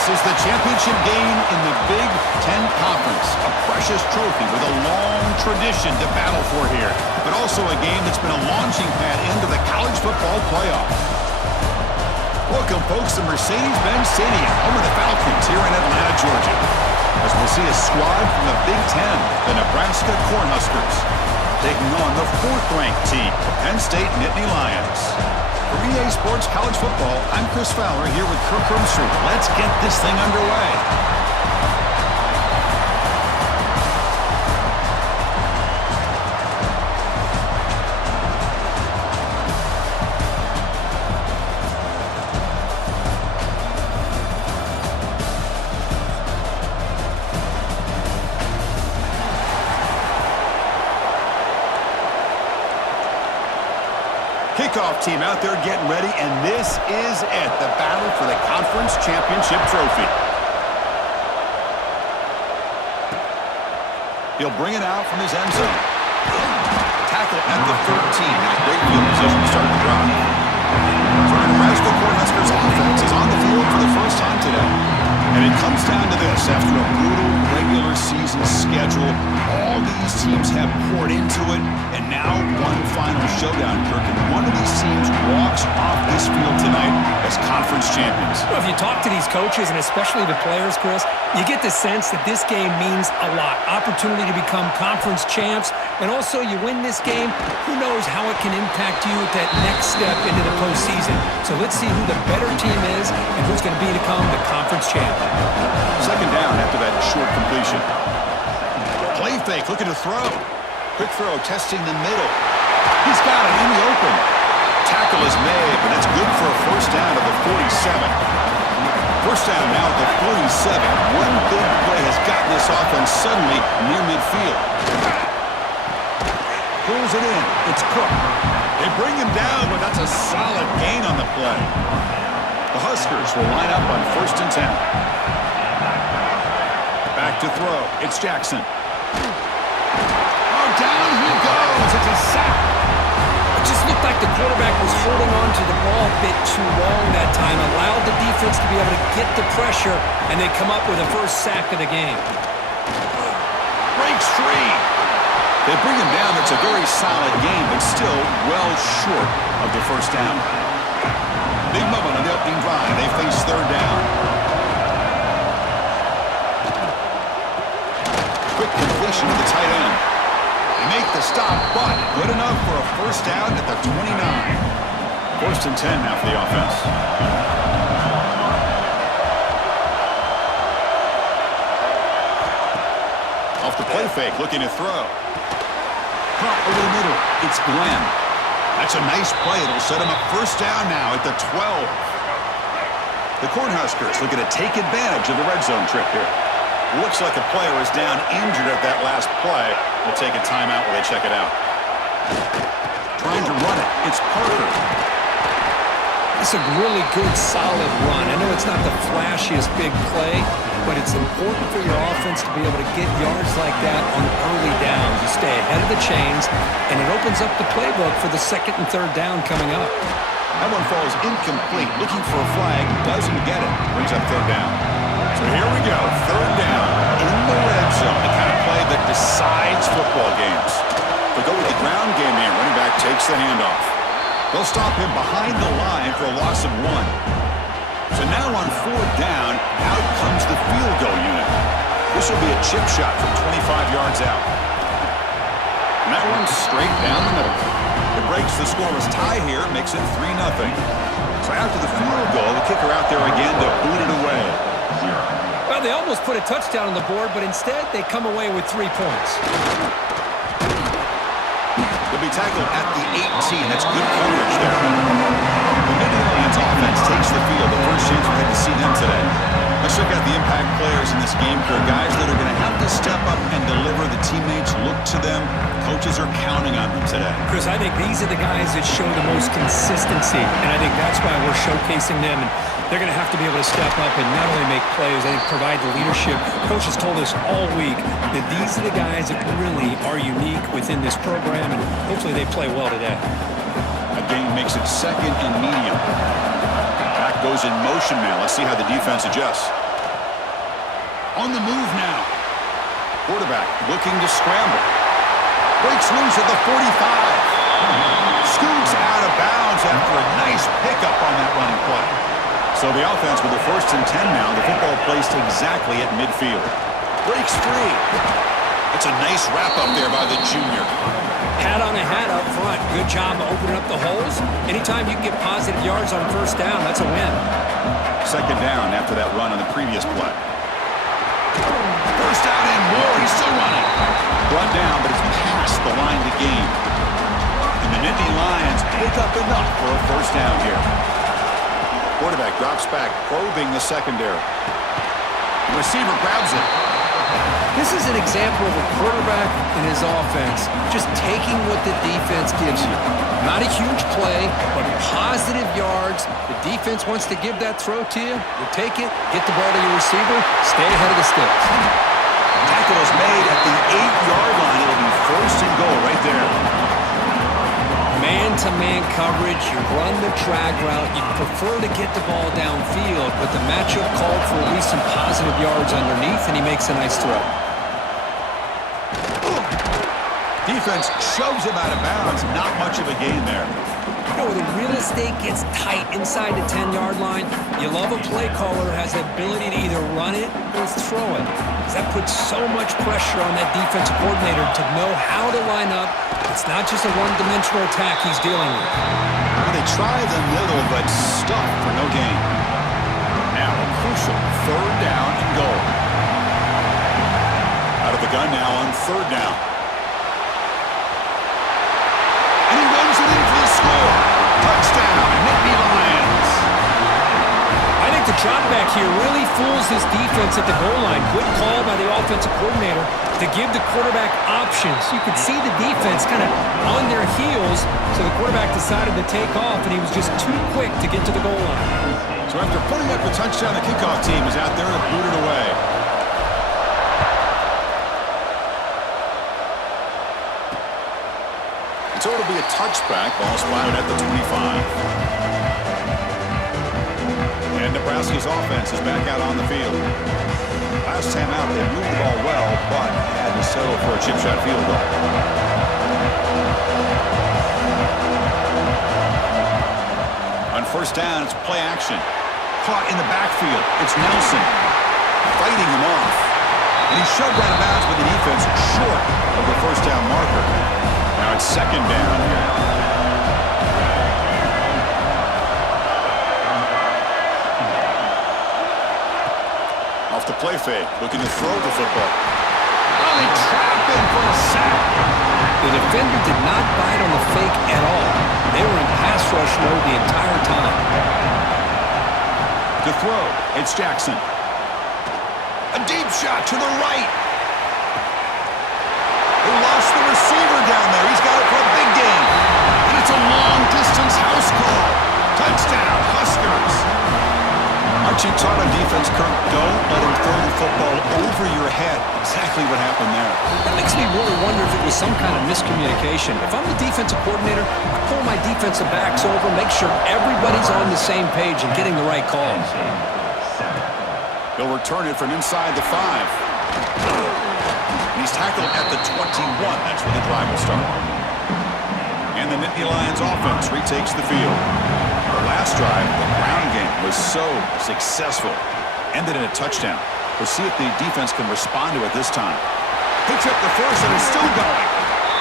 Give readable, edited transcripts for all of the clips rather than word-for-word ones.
This is the championship game in the Big Ten Conference. A precious trophy with a long tradition to battle for here. But also a game that's been a launching pad into the college football playoff. Welcome, folks, to Mercedes Benz Stadium, home of the Falcons here in Atlanta, Georgia. As we'll see a squad from the Big Ten, the Nebraska Cornhuskers, taking on the 4th-ranked team, the Penn State Nittany Lions. For EA Sports College Football, I'm Chris Fowler here with Kirk Herbstreit. Let's get this thing underway. Kickoff team out there getting ready, and this is it, the battle for the conference championship trophy. He'll bring it out from his end zone. Tackle at the 13. Now great field position to start the drive. So the Nebraska Cornhuskers offense is on the field for the first time today. And it comes down to this. After a brutal regular season schedule, all these teams have poured into it, and now one final showdown, Kirk. And one of these teams walks off this field tonight as conference champions. Well, if you talk to these coaches, and especially the players, Chris, you get the sense that this game means a lot. Opportunity to become conference champs, and also you win this game, who knows how it can impact you at that next step into the postseason. So let's see who the better team is and who's going to become the conference champ. Second down after that short completion. Play fake, looking to throw. Quick throw, testing the middle. He's got it in the open. Tackle is made, but it's good for a first down at the 47. First down now at the 47. One big play has gotten this offense suddenly near midfield. Pulls it in. It's Cook. They bring him down, but that's a solid gain on the play. The Huskers will line up on 1st and 10. Back to throw. It's Jackson. Oh, down he goes. It's a sack. It just looked like the quarterback was holding on to the ball a bit too long that time, allowed the defense to be able to get the pressure, and they come up with a first sack of the game. Breaks free. They bring him down. It's a very solid game, but still well short of the first down. Big moment on the opening drive. They face 3rd down. Quick completion to the tight end. They make the stop, but good enough for a first down at the 29. 1st and 10 now for the offense. Off the play fake, looking to throw. Pump over the middle. It's Glenn. That's a nice play. It'll set him up first down now at the 12. The Cornhuskers looking to take advantage of the red zone trip here. Looks like a player is down injured at that last play. We'll take a timeout while they check it out. Trying to run it. It's Parker. It's a really good, solid run. I know it's not the flashiest big play, but it's important for your offense to be able to get yards like that on early downs. You stay ahead of the chains, and it opens up the playbook for the 2nd and 3rd down coming up. That one falls incomplete. Looking for a flag. Doesn't get it. Brings up 3rd down. So here we go. 3rd down in the red zone. The kind of play that decides football games. They'll go with the ground game here. Running back takes the handoff. They'll stop him behind the line for a loss of 1. So now on 4th down, out comes the field goal unit. This will be a chip shot from 25 yards out. And that one's straight down the middle. It breaks the scoreless tie here, makes it 3-0. So after the field goal, the kicker out there again to boot it away. Well, they almost put a touchdown on the board, but instead they come away with 3 points. They'll be tackled at the 18. That's good coverage there. The Nittany Lions offense takes the field. The first chance we had to see them today. Let's check out the impact players in this game. There are guys that are going to have to step up and deliver. The teammates look to them. Coaches are counting on them today. Chris, I think these are the guys that show the most consistency, and I think that's why we're showcasing them. And they're going to have to be able to step up and not only make plays, I think provide the leadership. Coaches told us all week that these are the guys that really are unique within this program, and hopefully they play well today. That game makes it 2nd and medium. Back goes in motion now. Let's see how the defense adjusts. On the move now. Quarterback looking to scramble. Breaks loose at the 45. Scoots out of bounds after a nice pickup on that running play. So the offense with the 1st and 10 now. The football placed exactly at midfield. Breaks free. It's a nice wrap up there by the junior. Hat on a hat up front. Good job of opening up the holes. Anytime you can get positive yards on 1st down, that's a win. 2nd down after that run on the previous play. 1st down and more. He's still running. Brought down, but it's past the line to gain. And the Nittany Lions pick up enough for a 1st down here. Quarterback drops back, probing the secondary. The receiver grabs it. This is an example of a quarterback and his offense just taking what the defense gives you. Not a huge play, but positive yards. The defense wants to give that throw to you. You take it, get the ball to your receiver, stay ahead of the sticks. Tackle is made at the 8-yard line. It'll be 1st and goal right there. Man-to-man coverage, you run the drag route, you prefer to get the ball downfield, but the matchup called for at least some positive yards underneath, and he makes a nice throw. Defense shoves him out of bounds. Not much of a gain there. You know, when the real estate gets tight inside the 10-yard line, you love a play caller who has the ability to either run it or throw it, because that puts so much pressure on that defensive coordinator to know how to line up. It's not just a one-dimensional attack he's dealing with. Well, they try the middle, but stuck for no gain. Now a crucial 3rd down and goal. Out of the gun now on 3rd down. And he runs it in for the score. Touchdown, Nittany Lions. I think the drop back here really fools this defense at the goal line. Good call by the offensive coordinator to give the quarterback options. You could see the defense kind of on their heels, so the quarterback decided to take off, and he was just too quick to get to the goal line. So after putting up a touchdown, the kickoff team is out there to boot it away. So it'll be a touchback. Ball spotted at the 25. And Nebraska's offense is back out on the field. Last time out, they moved the ball well, but had to settle for a chip shot field goal. On 1st down, it's play action. Caught in the backfield. It's Nelson fighting him off. And he's shoved out of bounds with the defense short of the 1st down marker. Now it's 2nd down here. Off the play fake, looking to throw the football. Oh, they trapped him for a sack. The defender did not bite on the fake at all. They were in pass rush mode the entire time. To throw, it's Jackson. A deep shot to the right. They lost the receiver down there. He's got it for a big gain. And it's a long-distance house call. Touchdown, Huskers. Aren't you taught on defense, Kirk? Don't let him throw the football over your head. Exactly what happened there. That makes me really wonder if it was some kind of miscommunication. If I'm the defensive coordinator, I pull my defensive backs over, make sure everybody's on the same page and getting the right calls. He'll return it from inside the 5. He's tackled at the 21. That's where the drive will start. And the Nittany Lions offense retakes the field. The last drive, the ground game, was so successful. Ended in a touchdown. We'll see if the defense can respond to it this time. Picks up the 1st and is still going.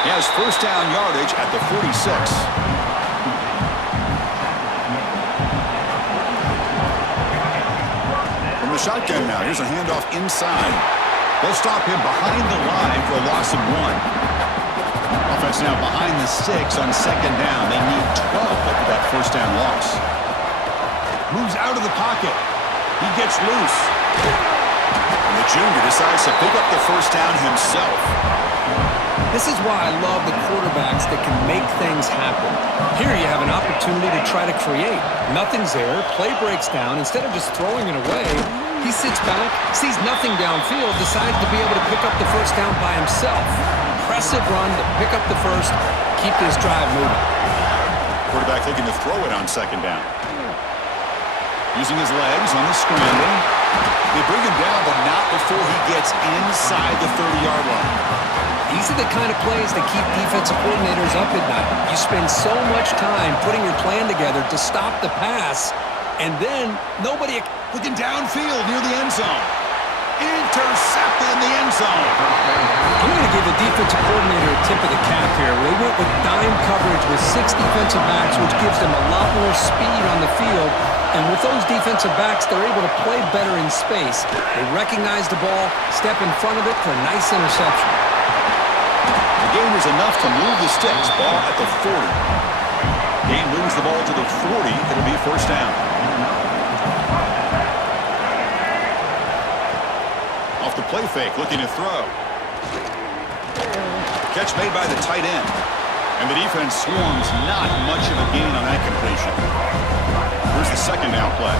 He has 1st down yardage at the 46. From the shotgun now, here's a handoff inside. They'll stop him behind the line for a loss of 1. Offense now behind the 6 on 2nd down. They need 12 after that 1st down loss. Moves out of the pocket. He gets loose. And the junior decides to pick up the 1st down himself. This is why I love the quarterbacks that can make things happen. Here you have an opportunity to try to create. Nothing's there. Play breaks down. Instead of just throwing it away, he sits back, sees nothing downfield, decides to be able to pick up the 1st down by himself. Impressive run to pick up the 1st, keep this drive moving. Quarterback looking to throw it on 2nd down. Using his legs on the scramble. They bring him down, but not before he gets inside the 30-yard line. These are the kind of plays that keep defensive coordinators up at night. You spend so much time putting your plan together to stop the pass, and then nobody... Looking downfield near the end zone. Intercepted in the end zone. I'm going to give the defensive coordinator a tip of the cap here. They went with dime coverage with 6 defensive backs, which gives them a lot more speed on the field. And with those defensive backs, they're able to play better in space. They recognize the ball, step in front of it for a nice interception. The gain was enough to move the sticks. Ball at the 40. Gain moves the ball to the 40. It'll be first down. Off the play fake, looking to throw. Catch made by the tight end. And the defense swarms not much of a gain on that completion. Here's the second down play.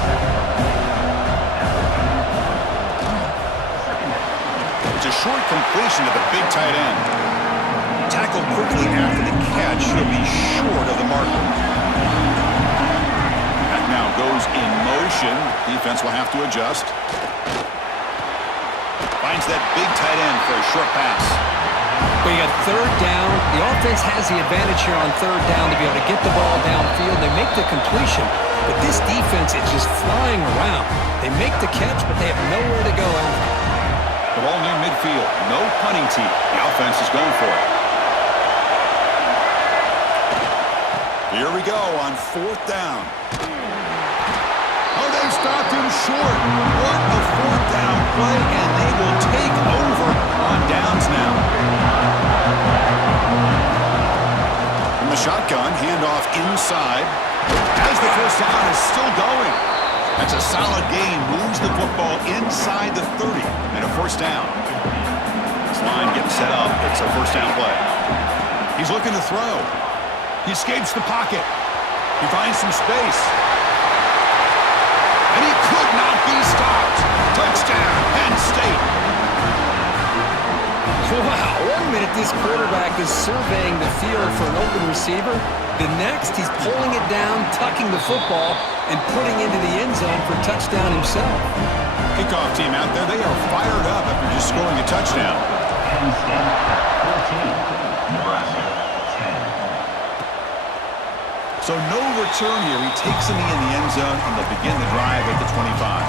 It's a short completion to the big tight end. Tackled quickly after the catch. He'll be short of the marker. That now goes in motion. Defense will have to adjust. Finds that big tight end for a short pass. Well, you got third down. The offense has the advantage here on third down to be able to get the ball downfield. They make the completion, but this defense is just flying around. They make the catch, but they have nowhere to go after. The ball near midfield. No punting team. The offense is going for it. Here we go on fourth down. Oh, they stopped him short. What a fourth down play, and they will take over on downs now. From the shotgun, handoff inside. As the first down is still going. That's a solid gain. Moves the football inside the 30 and a first down. This line getting set up. It's a first down play. He's looking to throw. He escapes the pocket. He finds some space. And he could not be stopped. Touchdown, Penn State. Wow, 1 minute this quarterback is surveying the field for an open receiver. The next, he's pulling it down, tucking the football, and putting into the end zone for a touchdown himself. Kickoff team out there, they are fired up after just scoring a touchdown. Penn State 14, Nebraska 10. So no return here. He takes him in the end zone, and they'll begin the drive at the 25.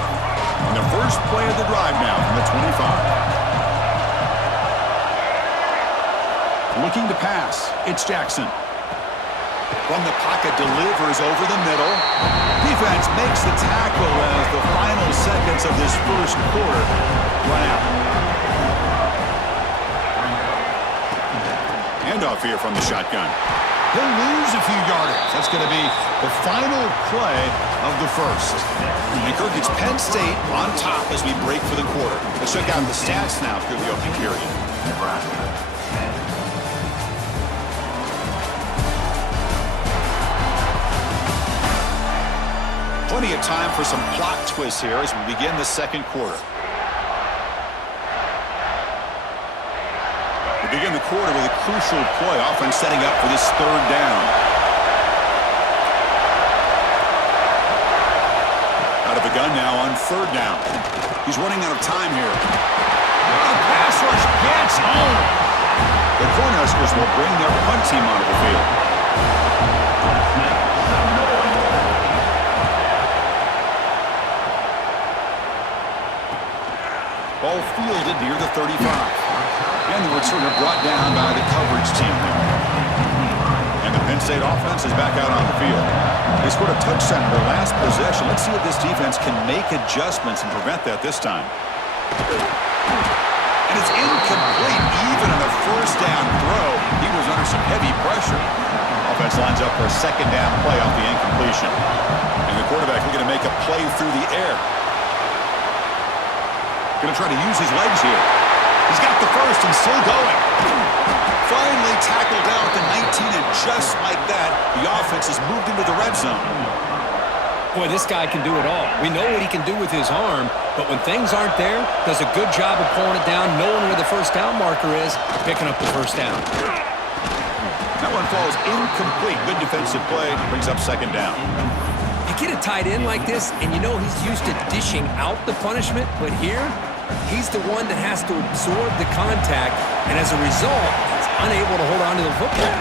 And the first play of the drive now from the 25. Looking to pass. It's Jackson. From the pocket, delivers over the middle. Defense makes the tackle as the final seconds of this first quarter run out. Handoff here from the shotgun. He'll lose a few yardage. That's going to be the final play of the first. And Kirk, it's Penn State on top as we break for the quarter. Let's check out the stats now through the opening period. Nebraska 10. Plenty of time for some plot twists here as we begin the second quarter. We begin the quarter with a crucial play, offense setting up for this third down. Out of the gun now on third down. He's running out of time here. The pass rush gets home. The Cornhuskers will bring their punt team onto the field. Ball fielded near the 35. And the returner brought down by the coverage team. And the Penn State offense is back out on the field. They scored a touchdown in their last possession. Let's see if this defense can make adjustments and prevent that this time. And it's incomplete even on the first down throw. He was under some heavy pressure. Offense lines up for a second down play off the incompletion. And the quarterback looking to make a play through the air. Going to try to use his legs here. He's got the first and still going. Finally tackled down at the 19, and just like that, the offense has moved into the red zone. Boy, this guy can do it all. We know what he can do with his arm, but when things aren't there, does a good job of pulling it down, knowing where the first down marker is, picking up the first down. That one falls incomplete. Good defensive play. Brings up second down. You get a tight end like this, and you know he's used to dishing out the punishment, but here, he's the one that has to absorb the contact, and as a result, he's unable to hold on to the football.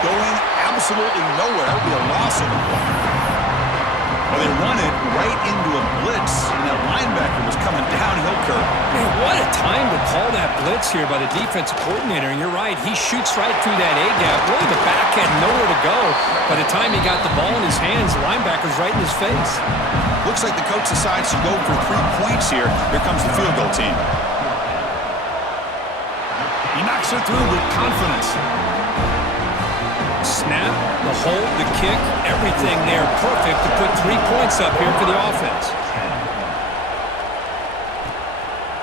Going absolutely nowhere. It'll be a loss of the play. Well, they run it right into a blitz, and that linebacker was coming downhill, Kurt. Man, what a time to call that blitz here by the defensive coordinator. And you're right, he shoots right through that A-gap. Really, the back had nowhere to go. By the time he got the ball in his hands, the linebacker's right in his face. Looks like the coach decides to go for 3 points here. Here comes the field goal team. He knocks it through with confidence. Snap, the hold, the kick, everything there perfect to put 3 points up here for the offense.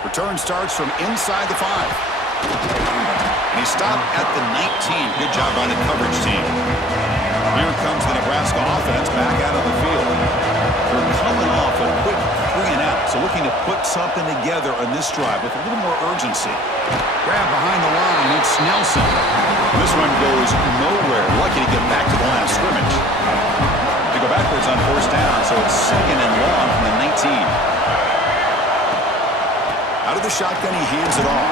Return starts from inside the 5. And he stopped at the 19. Good job by the coverage team. Here comes the Nebraska offense back out on the field. They're coming off a quick 3 and out, so looking to put something together on this drive with a little more urgency. Grab behind the line, it's Nelson. This one goes nowhere. Lucky to get back to the line of scrimmage. They go backwards on 1st down, so it's 2nd and long from the 19. Out of the shotgun, he hands it off.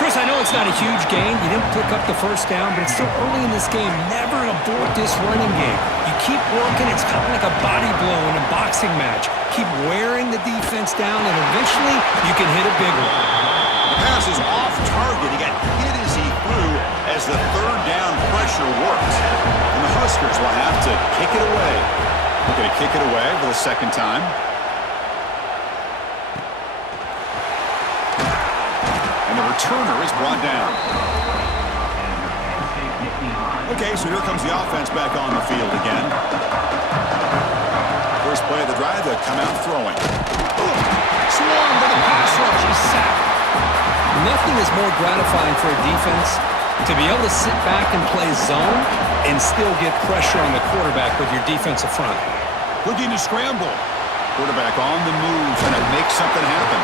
Chris, I know it's not a huge gain. You didn't pick up the 1st down, but it's still early in this game. Never abort this running game. You keep working. It's kind of like a body blow in a boxing match. Keep wearing the defense down, and eventually you can hit a big one. The pass is off target. He got hit as he threw as the 3rd down pressure worked. And the Huskers will have to kick it away. Looking to kick it away for the 2nd time. And the returner is brought down. Okay, so here comes the offense back on the field again. First play of the drive, they come out throwing. Swarmed by the pass rush. He's sacked. Nothing is more gratifying for a defense to be able to sit back and play zone and still get pressure on the quarterback with your defensive front. Looking to scramble. Quarterback on the move, trying to make something happen.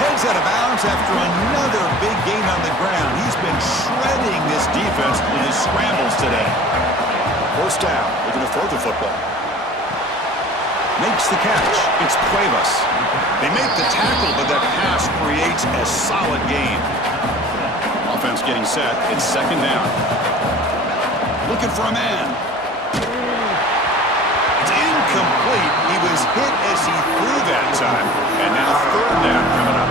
Heads out of bounds after another big gain on the ground. He's been shredding this defense in his scrambles today. 1st down, looking to throw the football. Makes the catch. It's Cuevas. They make the tackle, but that pass creates a solid gain. Offense getting set. It's 2nd down. Looking for a man. It's incomplete. He was hit as he threw that time. And now 3rd down coming up.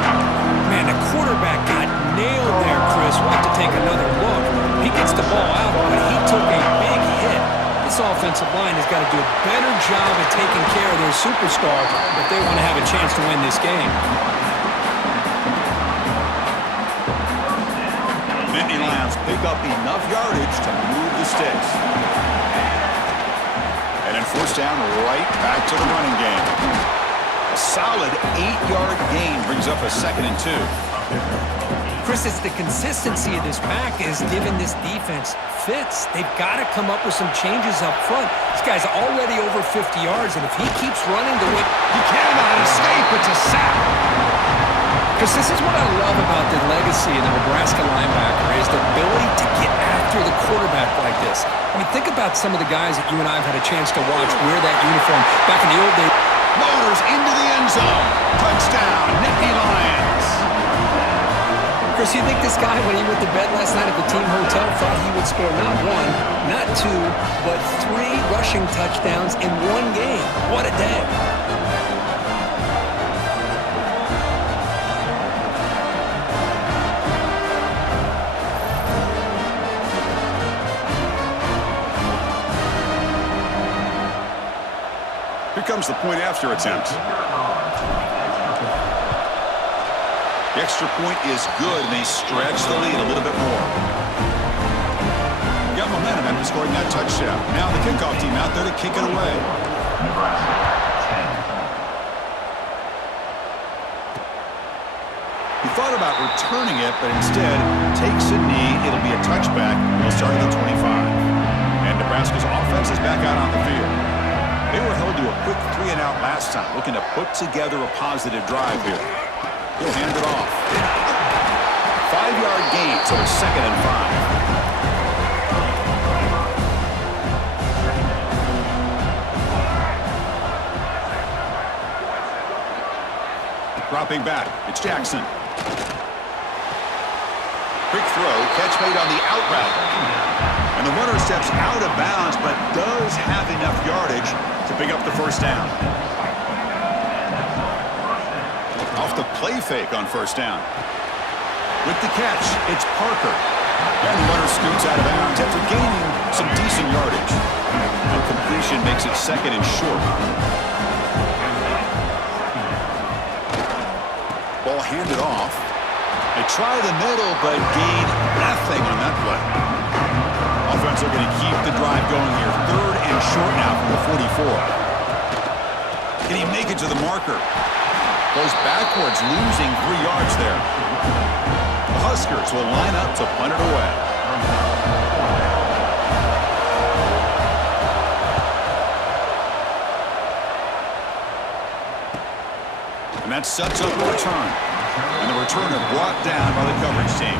Man, the quarterback got nailed there, Chris. We'll have to take another look. He gets the ball out, but he took a big hit. This offensive line has got to do a better job of taking care of their superstar if they want to have a chance to win this game. Nittany Lions pick up enough yardage to move the sticks. And then 1st down, right back to the running game. A solid 8-yard gain brings up a 2nd and 2. Chris, it's the consistency of this pack is giving this defense fits. They've got to come up with some changes up front. This guy's already over 50 yards, and if he keeps running the way He cannot escape. It's a sack. Because this is what I love about the legacy of the Nebraska linebacker is the ability to get after the quarterback like this. I mean, think about some of the guys that you and I have had a chance to watch wear that uniform back in the old days. Motors into the end zone. Touchdown, Nittany Lions. Chris, you think this guy, when he went to bed last night at the team hotel, thought he would score not 1, not 2, but 3 rushing touchdowns in 1 game? What a day. Here comes the point after attempt. The extra point is good, and they stretch the lead a little bit more. Got momentum after scoring that touchdown. Now the kickoff team out there to kick it away. Nebraska, 10. He thought about returning it, but instead takes a knee. It'll be a touchback. He'll start at the 25. And Nebraska's offense is back out on the field. They were held to a quick 3 and out last time, looking to put together a positive drive here. He'll hand it off. 5-yard gain, so it's 2nd and 5. Dropping back, it's Jackson. Quick throw, catch made on the out route. And the runner steps out of bounds, but does have enough yardage to pick up the first down. Off the play fake on first down. With the catch, it's Parker. And the runner scoots out of bounds after gaining some decent yardage. And completion makes it second and short. Ball handed off. They try the middle, but gain nothing on that play. Offense are going to keep the drive going here. Third and short now from the 44. Can he make it to the marker? Goes backwards, losing 3 yards there. The Huskers will line up to punt it away. And that sets up a return. And the returner brought down by the coverage team.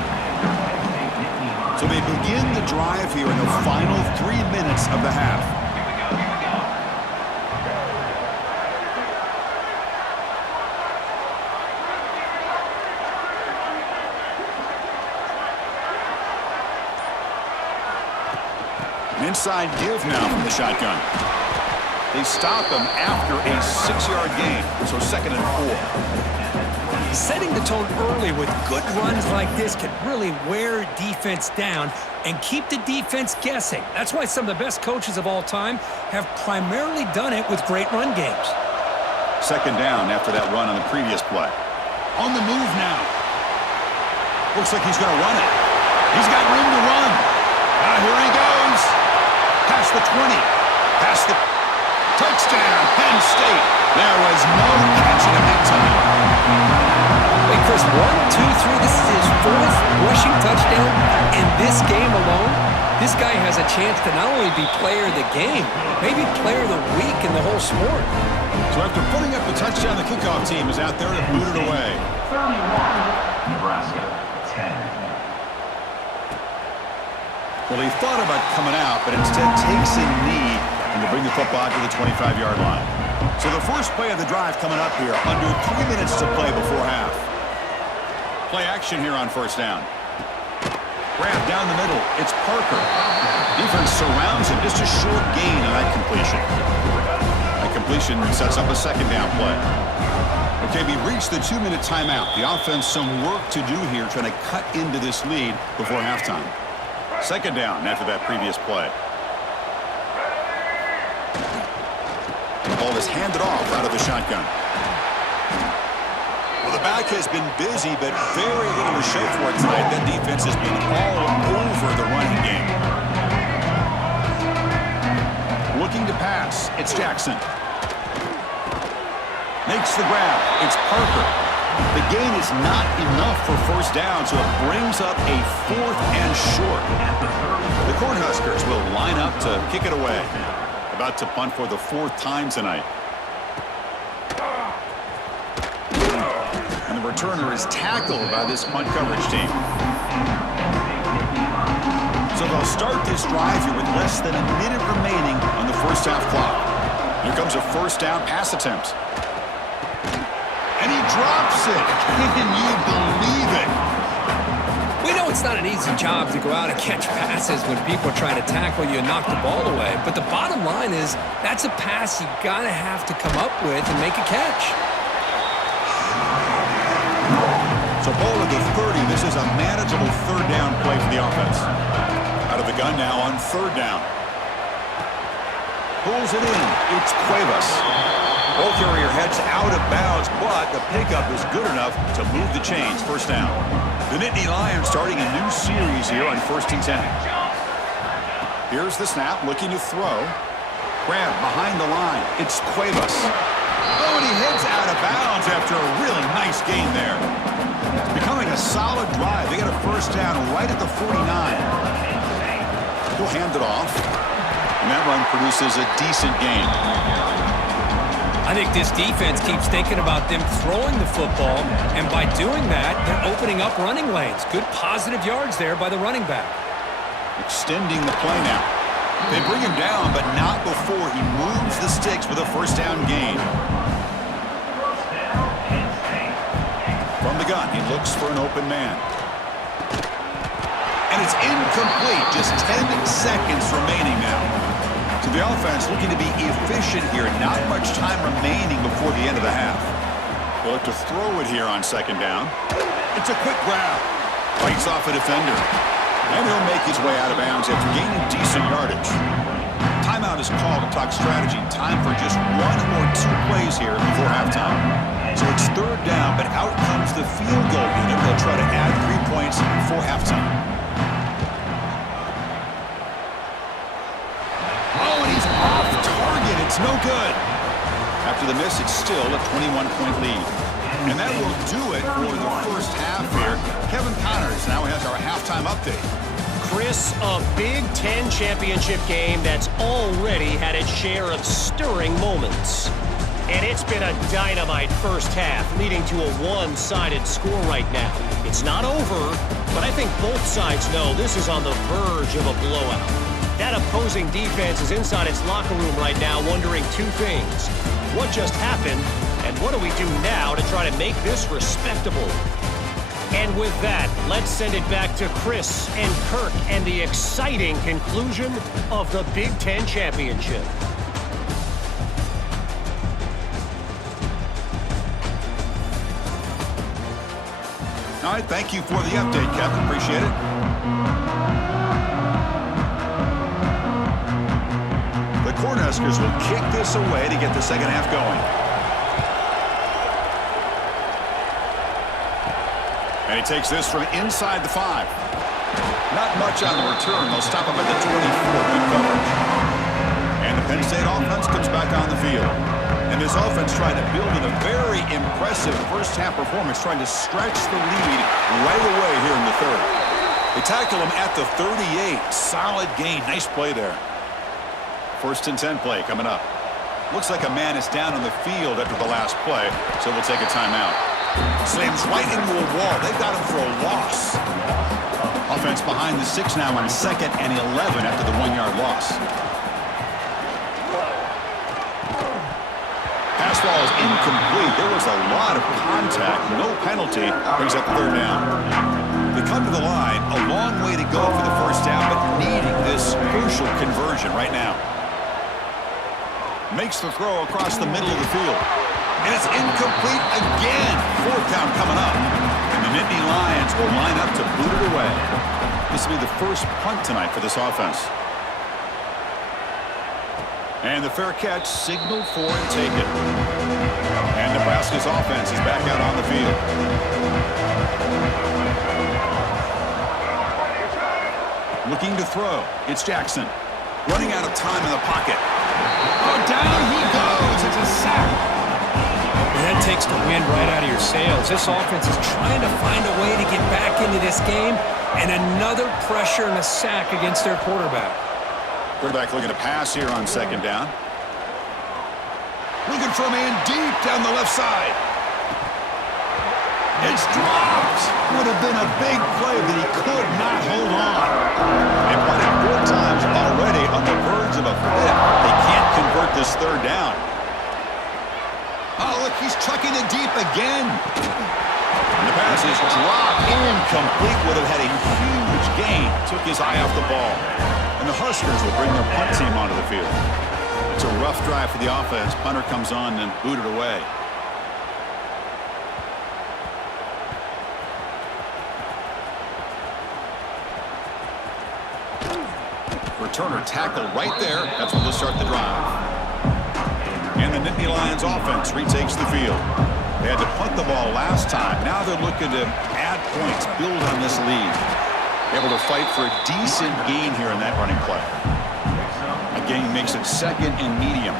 So they begin the drive here in the final 3 minutes of the half. An inside give now from the shotgun. They stop him after a 6-yard gain, so second and 4. Setting the tone early with good runs like this can really wear defense down and keep the defense guessing. That's why some of the best coaches of all time have primarily done it with great run games. Second down after that run on the previous play. On the move now. Looks like he's going to run it. He's got room to run. Here he goes. Past the 20. Past the touchdown, Penn State. There was no catching him big time. Wait, Chris, 1, 2, 3. This is his 4th rushing touchdown in this game alone. This guy has a chance to not only be player of the game, maybe player of the week in the whole sport. So after putting up the touchdown, the kickoff team is out there to boot it away. 31, Nebraska, 10. Well, he thought about coming out, but instead takes a knee and to bring the football to the 25-yard line. So the first play of the drive coming up here, under 3 minutes to play before half. Play action here on first down. Grab down the middle. It's Parker. Defense surrounds him. Just a short gain on that completion. That completion sets up a second down play. Okay, we reached the 2-minute timeout. The offense some work to do here trying to cut into this lead before halftime. Second down after that previous play. The ball is handed off out of the shotgun. Well, the back has been busy, but very little to show for it tonight. That defense has been all over the running game. Looking to pass. It's Jackson. Makes the grab. It's Parker. The gain is not enough for first down, so it brings up a 4th and short. The Cornhuskers will line up to kick it away. About to punt for the 4th time tonight. And the returner is tackled by this punt coverage team. So they'll start this drive here with less than a minute remaining on the first half clock. Here comes a first down pass attempt. And he drops it. Can you believe it? We know it's not an easy job to go out and catch passes when people are trying to tackle you and knock the ball away. But the bottom line is that's a pass you got to have to come up with and make a catch. So ball at the 30. This is a manageable third down play for the offense. Out of the gun now on third down. Pulls it in. It's Cuevas. Ball carrier heads out of bounds, but the pickup is good enough to move the chains. First down. The Nittany Lions starting a new series here on 1st and 10. Here's the snap, looking to throw. Grab behind the line. It's Cuevas. Oh, and he heads out of bounds after a really nice gain there. It's becoming a solid drive. They got a first down right at the 49. He'll hand it off. And that run produces a decent gain. I think this defense keeps thinking about them throwing the football, and by doing that, they're opening up running lanes. Good positive yards there by the running back. Extending the play now. They bring him down, but not before he moves the sticks with a first down gain. gun. He looks for an open man. And it's incomplete. Just 10 seconds remaining now. So the offense looking to be efficient here. Not much time remaining before the end of the half. They'll look to throw it here on second down. It's a quick grab. Fights off a defender. And he'll make his way out of bounds after gaining decent yardage. Timeout is called to talk strategy. Time for just 1 or 2 plays here before halftime. So it's third down, but out comes the field goal unit. They'll try to add 3 points before halftime. Oh, and he's off target. It's no good. After the miss, it's still a 21-point lead. And that will do it for the first half here. Kevin Connors now has our halftime update. Chris, a Big Ten championship game that's already had its share of stirring moments. And it's been a dynamite first half, leading to a one-sided score right now. It's not over, but I think both sides know this is on the verge of a blowout. That opposing defense is inside its locker room right now wondering 2 things. What just happened, and what do we do now to try to make this respectable? And with that, let's send it back to Chris and Kirk and the exciting conclusion of the Big Ten Championship. All right, thank you for the update, Kevin. Appreciate it. The Cornhuskers will kick this away to get the second half going. And he takes this from inside the 5. Not much on the return. They'll stop him at the 24. Good coverage. And the Penn State offense comes back on the field. And this offense trying to build in a very impressive first-half performance, trying to stretch the lead right away here in the third. They tackle him at the 38. Solid gain. Nice play there. 1st and 10 play coming up. Looks like a man is down on the field after the last play, so we'll take a timeout. Slams right into a wall. They've got him for a loss. Offense behind the 6 now on 2nd and 11 after the 1-yard loss. Pass ball is incomplete. There was a lot of contact. No penalty. Brings up 3rd down. They come to the line. A long way to go for the first down, but needing this crucial conversion right now. Makes the throw across the middle of the field. And it's incomplete again. 4th down coming up. And the Nittany Lions will line up to boot it away. This will be the first punt tonight for this offense. And the fair catch signaled for and taken. And Nebraska's offense is back out on the field. Looking to throw. It's Jackson. Running out of time in the pocket. Oh, down he goes. It's a sack. That takes the wind right out of your sails. This offense is trying to find a way to get back into this game, and another pressure and a sack against their quarterback. Quarterback looking to pass here on 2nd down. Looking for a man deep down the left side. It's dropped. Would have been a big play, but he could not hold on. They've run it 4 times already on the verge of a 5th. They can't convert this 3rd down. Oh, look, he's chucking it deep again. And the pass is dropped. Incomplete. Would have had a huge gain. Took his eye off the ball. And the Huskers will bring their punt team onto the field. It's a rough drive for the offense. Punter comes on and booted away. Returner tackled right there. That's when they'll start the drive. And the Nittany Lions offense retakes the field. They had to punt the ball last time. Now they're looking to add points, build on this lead. Able to fight for a decent gain here in that running play. A gain makes it 2nd and medium.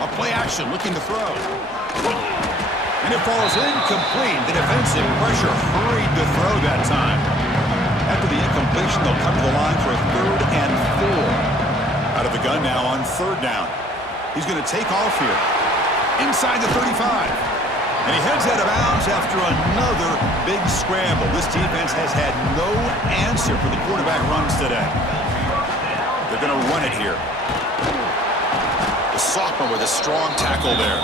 A play action looking to throw. And it falls incomplete. The defensive pressure hurried to throw that time. After the incompletion, they'll come to the line for a 3rd and 4. Out of the gun now on 3rd down. He's going to take off here. Inside the 35. And he heads out of bounds after another big scramble. This defense has had no answer for the quarterback runs today. They're going to run it here. The sophomore with a strong tackle there.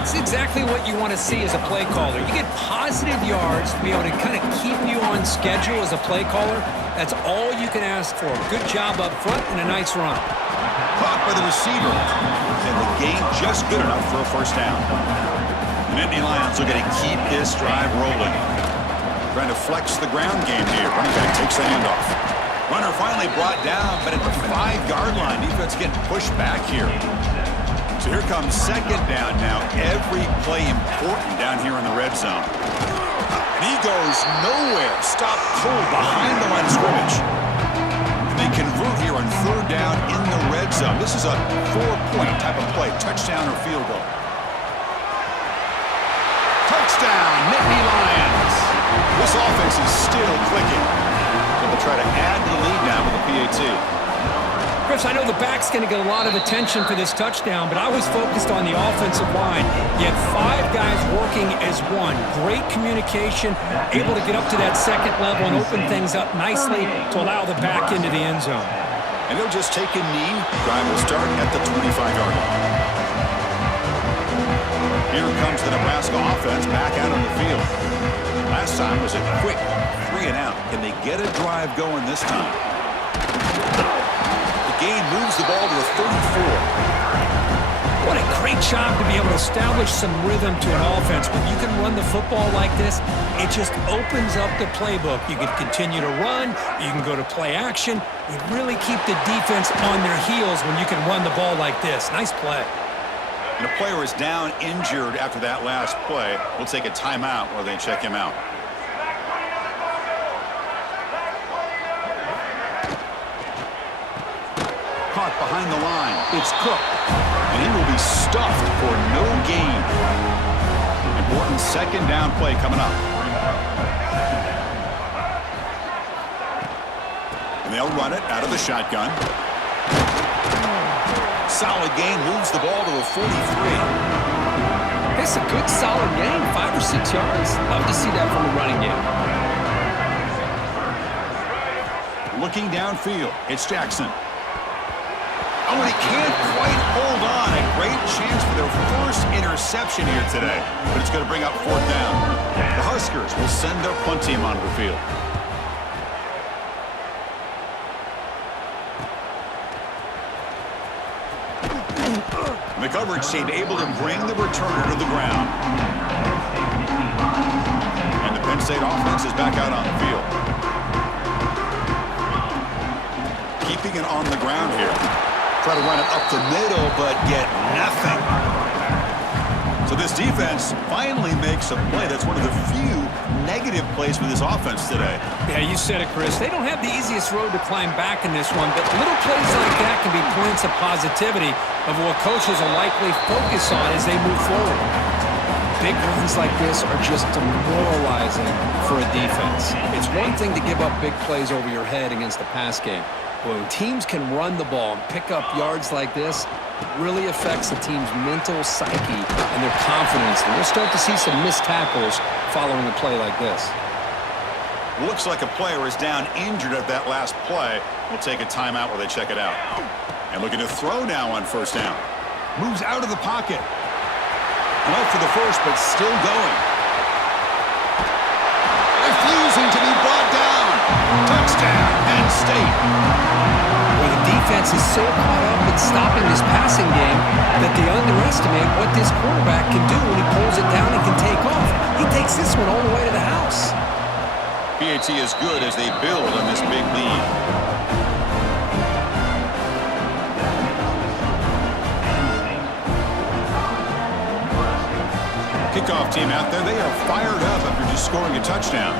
It's exactly what you want to see as a play caller. You get positive yards to be able to kind of keep you on schedule as a play caller. That's all you can ask for. Good job up front and a nice run. Caught by the receiver. And the gain just good enough for a first down. The Nittany Lions looking to keep this drive rolling. Trying to flex the ground game here. Running back takes the handoff. Runner finally brought down, but at the 5-yard line, defense getting pushed back here. So here comes second down now. Every play important down here in the red zone. And he goes nowhere. Stop cold behind the line of scrimmage. And they convert here on third down in the red zone. This is a 4-point type of play. Touchdown or field goal. Touchdown, Nittany Lions. This offense is still clicking. They'll try to add the lead now with the PAT. Chris, I know the back's going to get a lot of attention for this touchdown, but I was focused on the offensive line. You had 5 guys working as one. Great communication, able to get up to that second level and open things up nicely to allow the back into the end zone. And he'll just take a knee. Drive will start at the 25-yard line. Here comes the Nebraska offense back out on the field. Last time was a quick 3-and-out. Can they get a drive going this time? The gain moves the ball to the 34. What a great job to be able to establish some rhythm to an offense. When you can run the football like this, it just opens up the playbook. You can continue to run. You can go to play action. You really keep the defense on their heels when you can run the ball like this. Nice play. And a player is down injured after that last play. We'll take a timeout while they check him out. Caught behind the line. It's Cook. And he will be stuffed for no gain. Important second down play coming up. And they'll run it out of the shotgun. Solid gain, moves the ball to the 43. It's a good solid gain, 5 or 6 yards. Love to see that from the running game. Looking downfield, it's Jackson. Oh, and he can't quite hold on. A great chance for their first interception here today. But it's going to bring up fourth down. The Huskers will send their punt team onto the field. The coverage team able to bring the returner to the ground. And the Penn State offense is back out on the field. Keeping it on the ground here. Try to run it up the middle, but get nothing. So this defense finally makes a play. That's one of the few negative plays for this offense today. Yeah, you said it, Chris. They don't have the easiest road to climb back in this one, but little plays like that can be points of positivity of what coaches will likely focus on as they move forward. Big runs like this are just demoralizing for a defense. It's one thing to give up big plays over your head against the pass game. When teams can run the ball and pick up yards like this, it really affects the team's mental psyche and their confidence. And we'll start to see some missed tackles following a play like this. Looks like a player is down injured at that last play. We'll take a timeout while they check it out. And looking to throw now on first down. Moves out of the pocket. Left for the first, but still going. Refusing to be brought down. Touchdown, Penn State. Well, the defense is so caught up in stopping this passing game that they underestimate what this quarterback can do when he pulls it down and can take off. He takes this one all the way to the house. PAT is good as they build on this big lead. Kickoff team out there, they are fired up after just scoring a touchdown.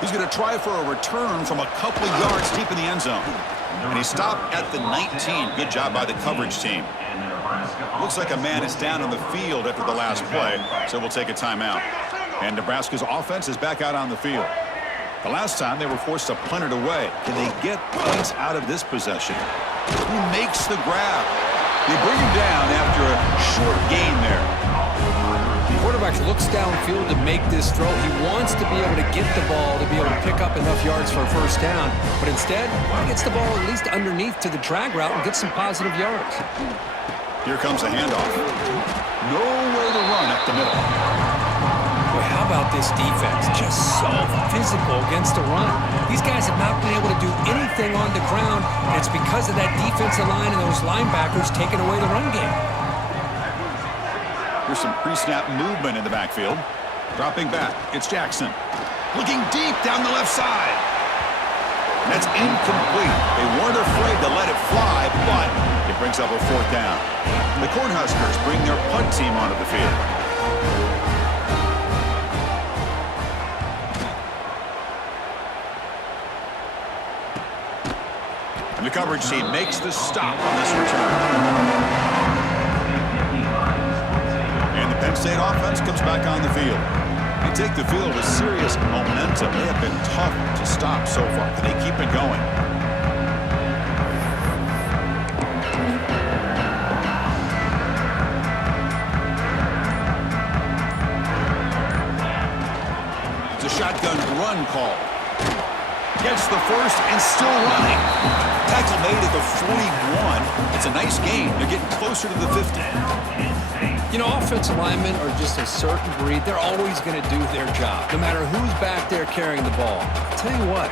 He's going to try for a return from a couple of yards deep in the end zone. And he stopped at the 19. Good job by the coverage team. Looks like a man is down on the field after the last play, so we'll take a timeout. And Nebraska's offense is back out on the field. The last time they were forced to punt it away. Can they get points out of this possession? Who makes the grab? They bring him down after a short gain there. The quarterback quarterback looks downfield to make this throw. He wants to be able to get the ball to be able to pick up enough yards for a first down. But instead, he gets the ball at least underneath to the drag route and gets some positive yards. Here comes a handoff. Nowhere to run up the middle. Boy, how about this defense? Just so physical against the run. These guys have not been able to do anything on the ground, and it's because of that defensive line and those linebackers taking away the run game. Here's some pre-snap movement in the backfield. Dropping back, it's Jackson. Looking deep down the left side. That's incomplete. They weren't afraid to let it fly, but it brings up a fourth down. The Cornhuskers bring their punt team onto the field. And the coverage team makes the stop on this return. And the Penn State offense comes back on the field. They take the field with serious momentum. They have been tough to stop so far. Can they keep it going? It's a shotgun run call. Gets the first and still running. Tackle made at the 41. It's a nice gain. They're getting closer to the 50. You know, offensive linemen are just a certain breed. They're always going to do their job, no matter who's back there carrying the ball. I'll tell you what,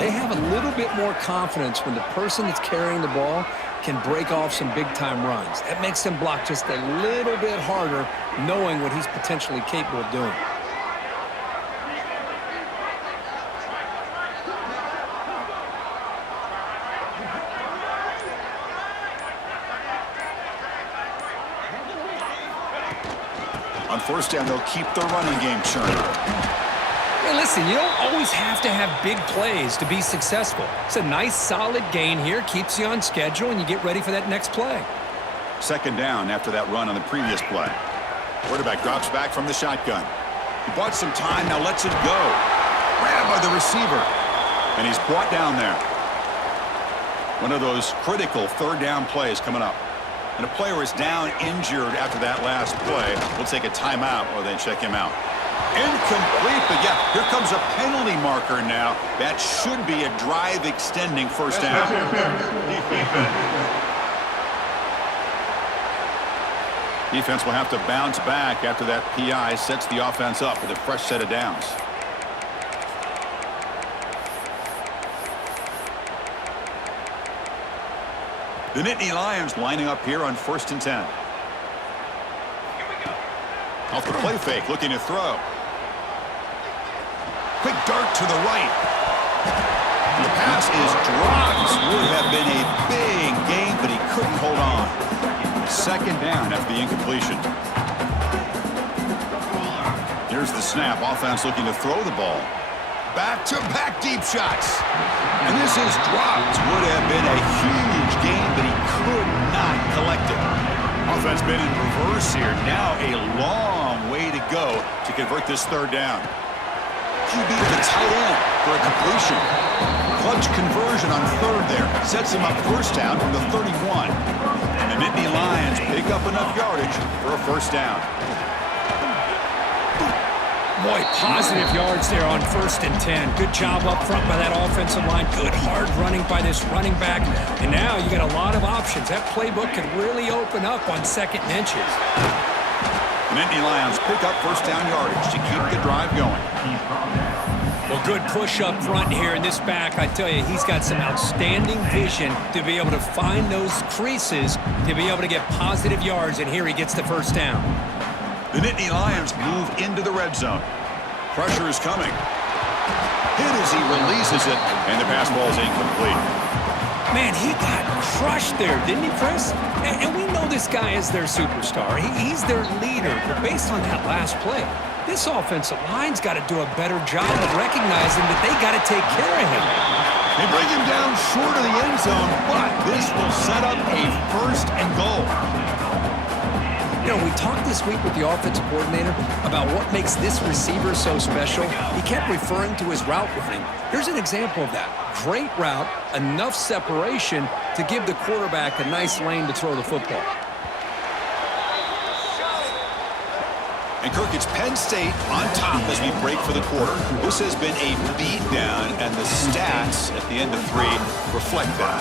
they have a little bit more confidence when the person that's carrying the ball can break off some big-time runs. That makes them block just a little bit harder, knowing what he's potentially capable of doing. On first down, they'll keep the running game churning. Hey, listen, you don't always have to have big plays to be successful. It's a nice, solid gain here, keeps you on schedule, and you get ready for that next play. Second down after that run on the previous play. Quarterback drops back from the shotgun. He bought some time, now lets it go. Grabbed by the receiver. And he's brought down there. One of those critical third down plays coming up. And a player is down injured after that last play. We'll take a timeout while they check him out. Incomplete, but yeah, here comes a penalty marker now. That should be a drive-extending first down. Defense will have to bounce back after that PI sets the offense up with a fresh set of downs. The Nittany Lions lining up here on 1st and 10. Off the play fake, looking to throw. Quick dart to the right. And the pass is dropped. Would have been a big gain, but he couldn't hold on. Second down after the incompletion. Here's the snap. Offense looking to throw the ball. Back-to-back deep shots. And this is dropped. Would have been a huge gain, but he could not collect it. Offense been in reverse here. Now a long way to go to convert this third down. QB to the tight end for a completion. Clutch conversion on third there. Sets him up first down from the 31. And the Nittany Lions pick up enough yardage for a first down. Boy, positive yards there on 1st and 10. Good job up front by that offensive line. Good hard running by this running back. And now you got a lot of options. That playbook could really open up on 2nd and inches. The Nittany Lions pick up first down yardage to keep the drive going. Well, good push up front here in this back. I tell you, he's got some outstanding vision to be able to find those creases, to be able to get positive yards, and here he gets the first down. The Nittany Lions move into the red zone. Pressure is coming. Hit as he releases it, and the pass ball is incomplete. Man, he got crushed there, didn't he, Chris? And we know this guy is their superstar. He's their leader. But based on that last play, this offensive line's got to do a better job of recognizing that they got to take care of him. They bring him down short of the end zone, but this will set up a first and goal. You know, we talked this week with the offensive coordinator about what makes this receiver so special. He kept referring to his route running. Here's an example of that. Great route, enough separation to give the quarterback a nice lane to throw the football. And Kirk, it's Penn State on top as we break for the quarter. This has been a beatdown, and the stats at the end of 3 reflect that.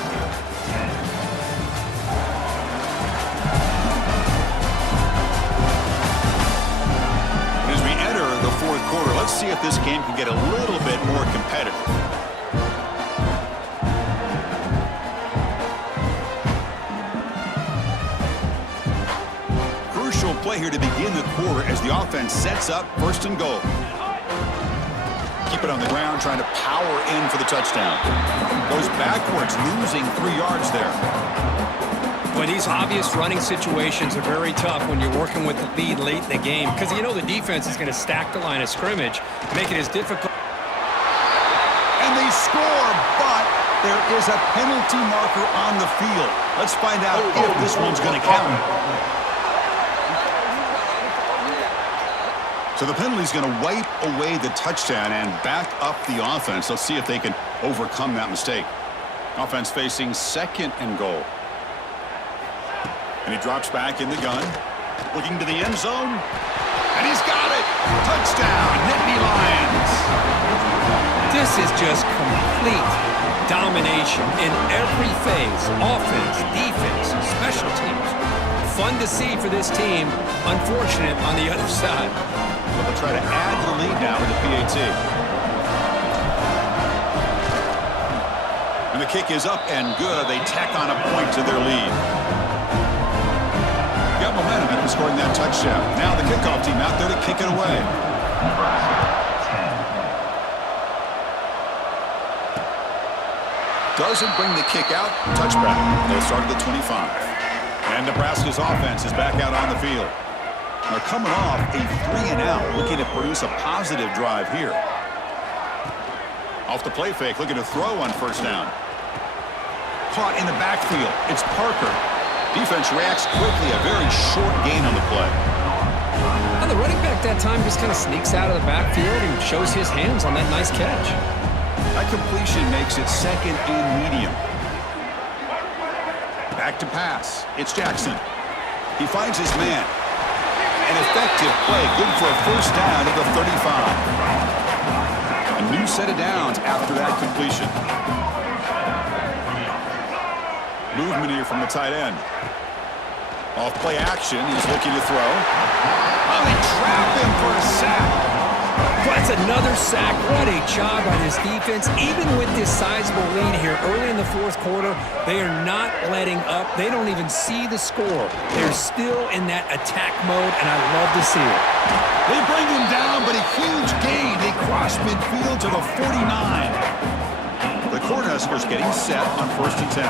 And as we enter the 4th quarter, let's see if this game can get a little bit more competitive. Play here to begin the quarter as the offense sets up 1st and goal. Keep it on the ground, trying to power in for the touchdown. Goes backwards, losing 3 yards there. Boy, these obvious running situations are very tough when you're working with the lead late in the game because you know the defense is going to stack the line of scrimmage, make it as difficult. And they score, but there is a penalty marker on the field. Let's find out if this one's going to count. So the penalty is going to wipe away the touchdown and back up the offense. Let's see if they can overcome that mistake. Offense facing 2nd and goal. And he drops back in the gun, looking to the end zone. And he's got it! Touchdown, Nittany Lions! This is just complete domination in every phase. Offense, defense, special teams. Fun to see for this team. Unfortunate on the other side. They'll try to add the lead now with the PAT. And the kick is up and good. They tack on a point to their lead. Got momentum after scoring that touchdown. Now the kickoff team out there to kick it away. Doesn't bring the kick out. Touchback. They'll start at the 25. And Nebraska's offense is back out on the field. They're coming off a 3-and-out, looking to produce a positive drive here. Off the play fake, looking to throw on 1st down. Caught in the backfield. It's Parker. Defense reacts quickly. A very short gain on the play. And the running back that time just kind of sneaks out of the backfield and shows his hands on that nice catch. That completion makes it 2nd and medium. Back to pass. It's Jackson. He finds his man. An effective play, good for a 1st down at the 35. A new set of downs after that completion. Movement here from the tight end. Off play action, he's looking to throw. Oh, they trap him for a sack. That's another sack. What a job by this defense. Even with this sizable lead here early in the 4th quarter, they are not letting up. They don't even see the score. They're still in that attack mode, and I love to see it. They bring him down, but a huge gain. They cross midfield to the 49. The Cornhuskers getting set on 1st and 10.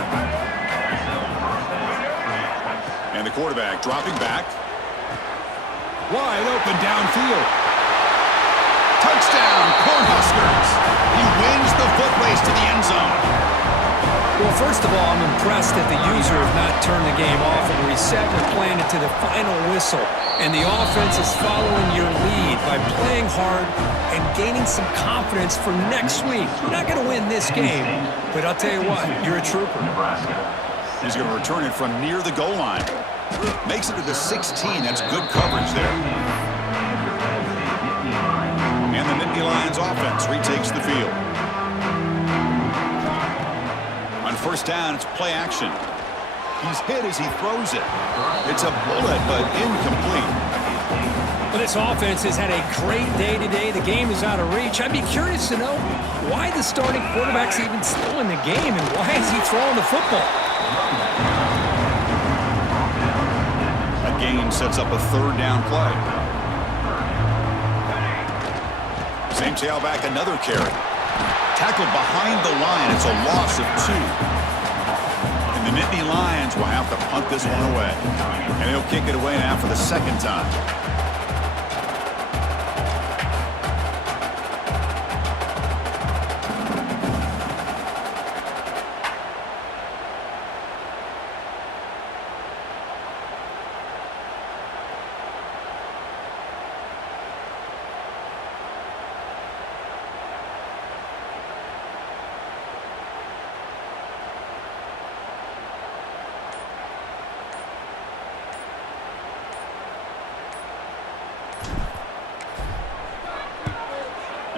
And the quarterback dropping back. Wide open downfield. Touchdown, Cornhuskers. He wins the foot race to the end zone. Well, first of all, I'm impressed that the user has not turned the game off and reset. We're playing it to the final whistle. And the offense is following your lead by playing hard and gaining some confidence for next week. You're not going to win this game, but I'll tell you what, you're a trooper. He's going to return it from near the goal line. Makes it to the 16. That's good coverage there. And the Nittany Lions offense retakes the field. On 1st down, it's play action. He's hit as he throws it. It's a bullet, but incomplete. Well, this offense has had a great day today. The game is out of reach. I'd be curious to know why the starting quarterback's even still in the game and why is he throwing the football? That gain sets up a 3rd down play. Same tailback, another carry. Tackled behind the line. It's a loss of 2. And the Nittany Lions will have to punt this one away. And he'll kick it away now for the 2nd time.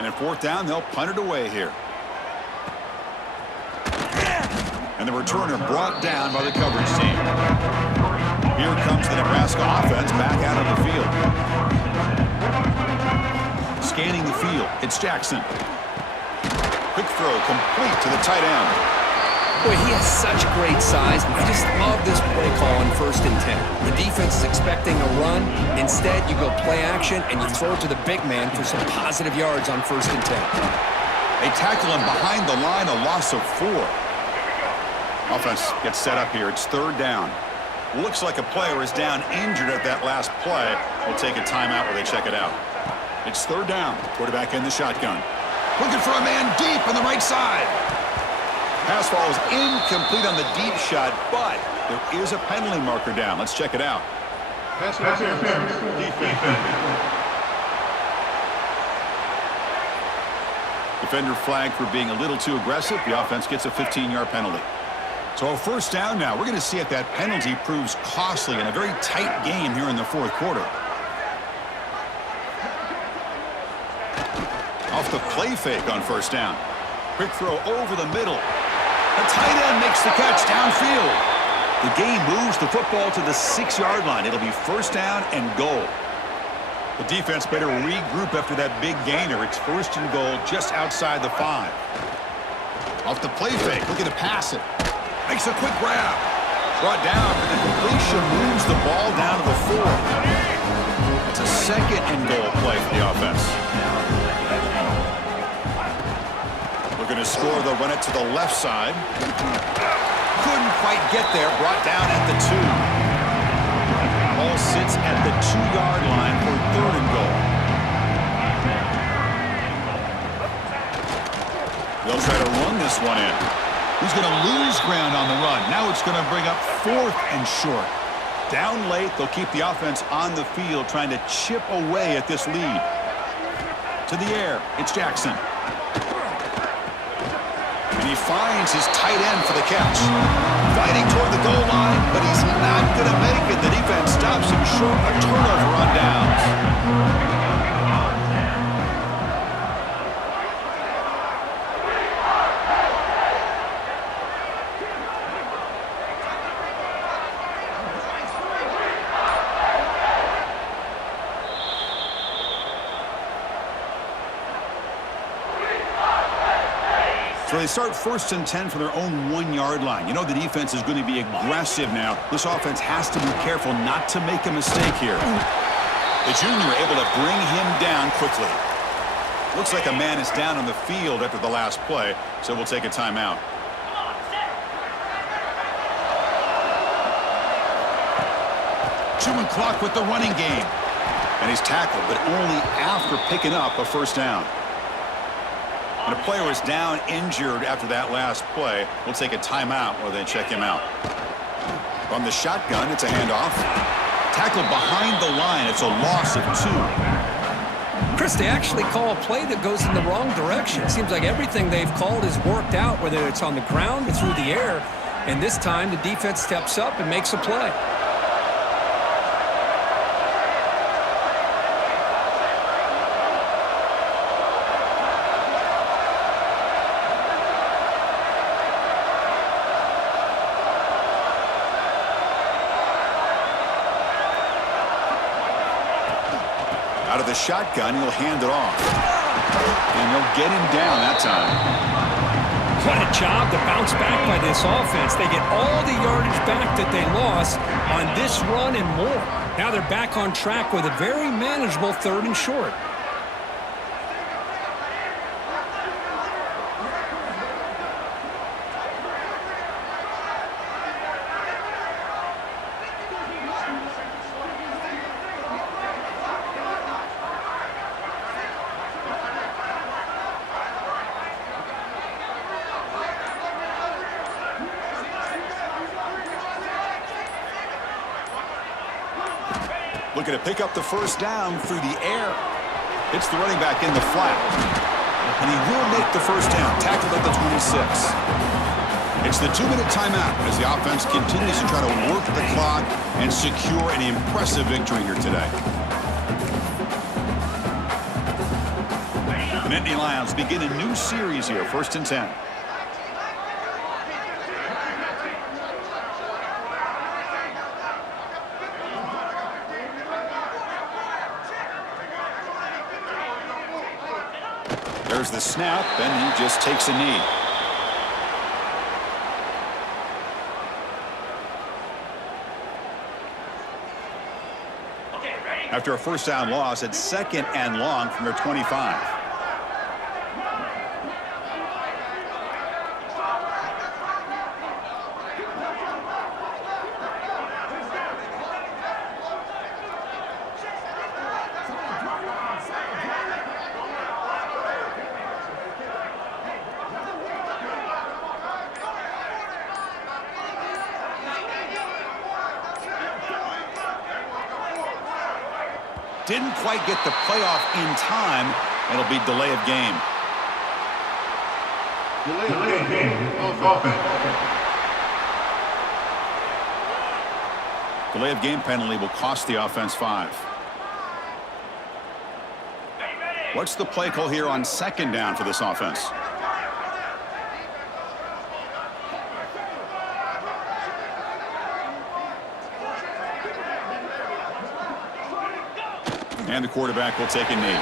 And at fourth down, they'll punt it away here. And the returner brought down by the coverage team. Here comes the Nebraska offense back out on the field. Scanning the field, it's Jackson. Quick throw complete to the tight end. Boy, he has such great size. I just love this play call on 1st and 10. The defense is expecting a run. Instead, you go play action, and you throw it to the big man for some positive yards on 1st and 10. They tackle him behind the line, a loss of 4. Offense gets set up here. It's 3rd down. Looks like a player is down injured at that last play. We'll take a timeout while they check it out. It's 3rd down. Quarterback in the shotgun. Looking for a man deep on the right side. Pass falls incomplete on the deep shot, but there is a penalty marker down. Let's check it out. Pass interference. Defender flagged for being a little too aggressive. The offense gets a 15-yard penalty. So a 1st down now. We're going to see if that penalty proves costly in a very tight game here in the 4th quarter. Off the play fake on 1st down. Quick throw over the middle. The tight end makes the catch downfield. The game moves the football to the 6-yard line. It'll be 1st down and goal. The defense better regroup after that big gainer. It's 1st and goal just outside the 5. Off the play fake, looking to pass it. Makes a quick grab. Brought down, but the completion moves the ball down to the 4. It's a 2nd and goal play for the offense. Looking to score, they'll run it to the left side. Couldn't quite get there, brought down at the 2. Ball sits at the 2-yard line for 3rd and goal. They'll try to run this one in. He's going to lose ground on the run. Now it's going to bring up 4th and short. Down late, they'll keep the offense on the field trying to chip away at this lead. To the air, it's Jackson. And he finds his tight end for the catch. Fighting toward the goal line, but he's not going to make it. The defense stops him short. A turnover on downs. So they start 1st and 10 from their own 1-yard line. You know the defense is going to be aggressive now. This offense has to be careful not to make a mistake here. The junior able to bring him down quickly. Looks like a man is down on the field after the last play, so we'll take a timeout. Chewing clock with the running game. And he's tackled, but only after picking up a 1st down. And a player is down injured after that last play. We'll take a timeout while they check him out. From the shotgun, it's a handoff. Tackled behind the line. It's a loss of 2. Chris, they actually call a play that goes in the wrong direction. It seems like everything they've called has worked out, whether it's on the ground or through the air. And this time, the defense steps up and makes a play. Out of the shotgun, he'll hand it off. And they'll get him down that time. What a job to bounce back by this offense. They get all the yardage back that they lost on this run and more. Now they're back on track with a very manageable 3rd and short. Looking to pick up the 1st down through the air. Hits the running back in the flat. And he will make the 1st down. Tackled at the 26. It's the 2-minute timeout as the offense continues to try to work the clock and secure an impressive victory here today. The Nittany Lions begin a new series here, 1st and 10. There's the snap, and he just takes a knee. After a first down loss, it's 2nd and long from their 25. Didn't quite get the playoff in time. It'll be delay of game. Delay of game. Offense. Delay of game penalty will cost the offense 5. What's the play call here on 2nd down for this offense? And the quarterback will take a knee.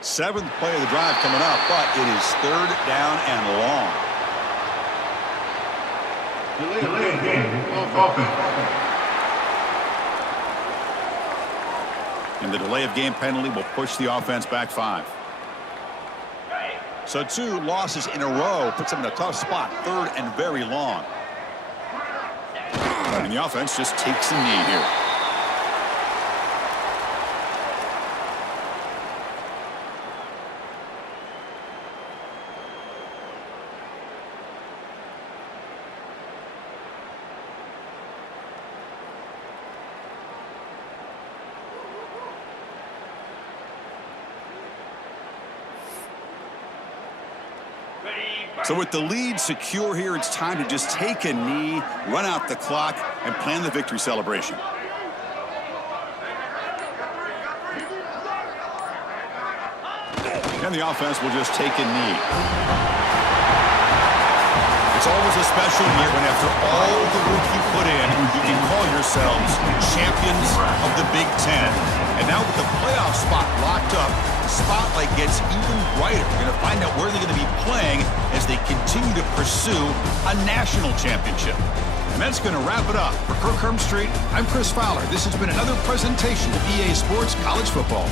Seventh play of the drive coming up, but it is 3rd down and long. Delay of game. Offense. And the delay of game penalty will push the offense back 5. So 2 losses in a row puts them in a tough spot, 3rd and very long. And the offense just takes a knee here. So with the lead secure here, it's time to just take a knee, run out the clock, and plan the victory celebration. And the offense will just take a knee. It's always a special year when after all the work you put in, you can call yourselves champions of the Big Ten. And now with the playoff spot locked up, the spotlight gets even brighter. We're going to find out where they're going to be playing as they continue to pursue a national championship. And that's going to wrap it up. For Kirk Street, I'm Chris Fowler. This has been another presentation of EA Sports College Football.